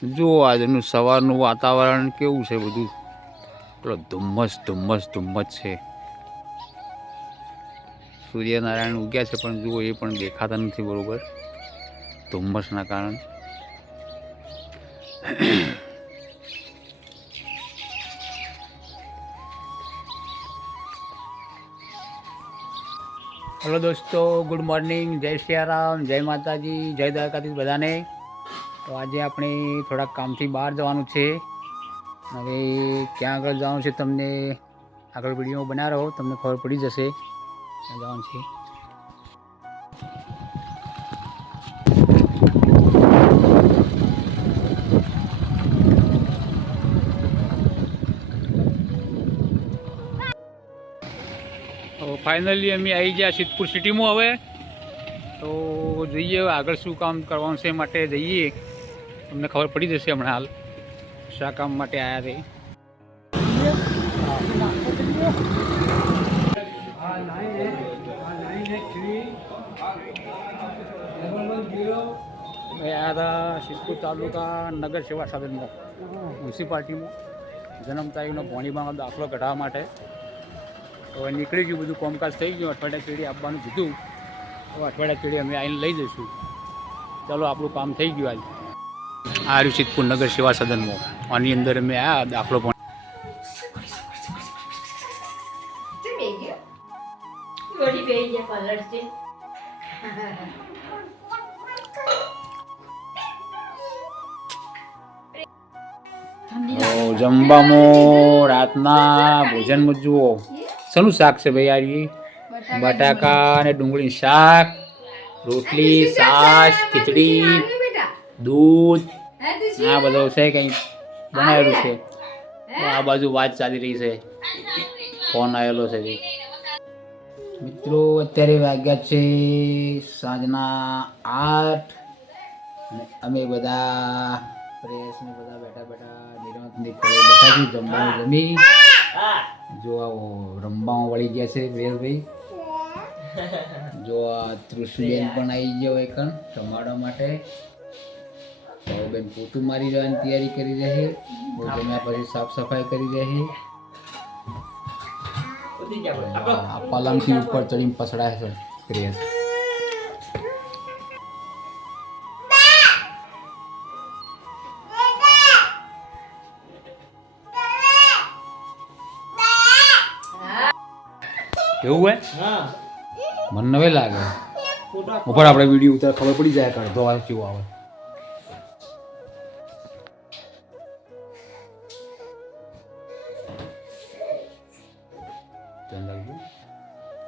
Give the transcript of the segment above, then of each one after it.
જુઓ આજનું સવારનું વાતાવરણ કેવું છે બધું, પેલો ધુમ્મસ ધુમ્મસ ધુમ્મસ છે. સૂર્યનારાયણ ઉગ્યા છે પણ જુઓ એ પણ દેખાતા નથી બરોબર ધુમ્મસના કારણે. હેલો દોસ્તો, ગુડ મોર્નિંગ, જય સિયારામ, જય માતાજી, જય દ્વારકાધીશ બધાને. તો આજે આપણે થોડાક કામથી બહાર જવાનું છે. હવે ક્યાં આગળ જવાનું છે તમને આગળ વિડીયો બના રહો, તમને ખબર પડી જશે ક્યાં જવાનું છે. ફાઇનલી અમે આવી ગયા સિદ્ધપુર સિટીમાં. હવે તો જોઈએ આગળ શું કામ કરવાનું છે, માટે જઈએ તમને ખબર પડી જશે હમણાં. હાલ શા કામ માટે આવ્યા છે. આવ્યા હતા સિદ્ધપુર તાલુકા નગર સેવા સદનમાં મ્યુનિસિપાલિટીમાં જન્મ તારીખનો ભોણીબાનો દાખલો કઢાવવા માટે. હવે નીકળી ગયું બધું, કોમકાજ થઈ ગયું. અઠવાડિયા ચેડી આપવાનું કીધું, હવે અઠવાડિયા ચેડી અમે આવીને લઈ જઈશું. ચાલો આપણું કામ થઈ ગયું. આજે આ રહ્યું સિદ્ધપુર નગર સેવા સદનમાં, આની અંદર અમે આ દાખલો પણ જમવામાં રાતના ભોજનમાં જુઓ શેનું શાક છે ભાઈ? આ બટાકા અને ડુંગળી શાક, રોટલી, છાશ, ખીચડી, દૂધ, આ બધું છે કંઈ બનાવેલું છે. આ બાજુ વાત ચાલી રહી છે, ફોન આવેલો છે. મિત્રો અત્યારે વાગ્યા છે સાંજના 8 અને અમે બધા પ્રેસ ને બધા બેઠા બેઠા નિરંતની ફળે બેઠા છીએ. જમવાનું જમી જો આવો રમવામાં વળી ગયા છે પ્રેસભાઈ. જો આ તૃષ્ણબેન પણ આવી ગયો હોય કણ રમાડવા માટે. તો બેન પોતું મારી જવાની તૈયારી કરી રહી, જમ્યા પછી સાફ સફાઈ કરી રહી. પલંગથી ઉપર ચડીને પસડાય છે પ્રેસ. એવું હે? મને નવે લાગે ઉપર આપણે વિડીયો ઉતાર ખબર પડી જાય કે અડધો વાર કેવું આવે.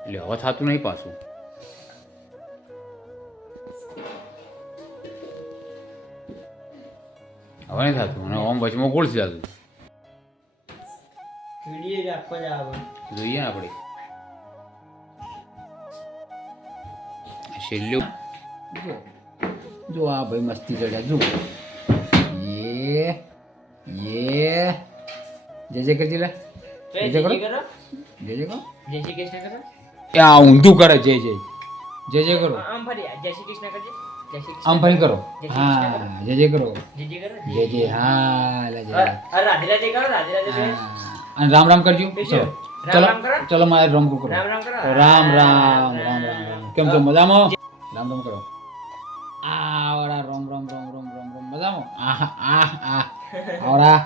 એટલે હવે થતું નહીં પાછું. હવે નહીં થતું અને ઓમ વચમાં ગોળ છે. જોઈએ ને આપણે છેલ્લું જો આ ભાઈ મસ્તી ચડ્યા. જો યે જય જય કરજી લે, જય જય કરો, જય જય કરો, જય શ્રી કૃષ્ણ કરો. આ ઊંધું કરે જય જય, જય જય કરો. આમ ફરી જય શ્રી કૃષ્ણ કરજે, જય શ્રી કૃષ્ણ આમ ફરી કરો. હા જય જય કરો, જય જય કરો, જય જય. હા લે જય રાધે રાધે કરો, રાધે રાધે. અને રામ રામ કરજો. ચલો ચલો મારે રામ કરો, રામ રામ કરો, રામ રામ રામ રામ. કેમ છો? મજામાં? રામ રામ કરો. આવરા રોમ રોમ રોમ રોમ રોમ રોમ. મજામાં? આવરા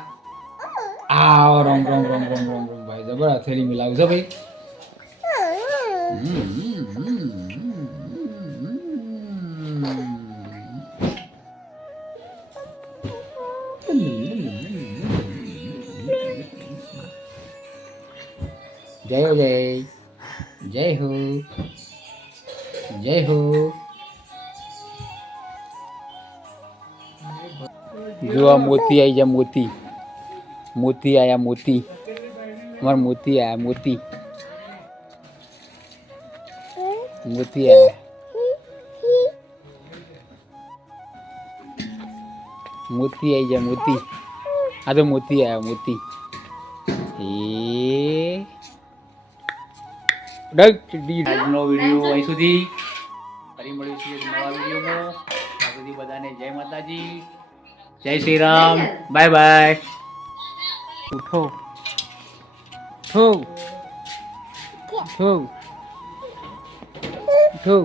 આવ રોમ રોમ રોમ રોમ રોમ રોમ. ભાઈ જબર હથેળી મિલાવી છે ભાઈ. જય હો જય, જય હો જય હો. જો આ મોતી આવી જા, મોતી મોતી આયા, મોતી અમાર મોતી આયા, મોતી મોતી આયા, મોતી આવી જા, મોતી. આ તો મોતી આયા, મોતી. આજનો વિડીયો અહીં સુધી. ફરી મળીશું એક નવા વિડીયોમાં. ત્યાં સુધી બધાને જય માતાજી. જય શ્રી રામ, બાય બાય. ઉઠો ઉઠો ઉઠો ઉઠો.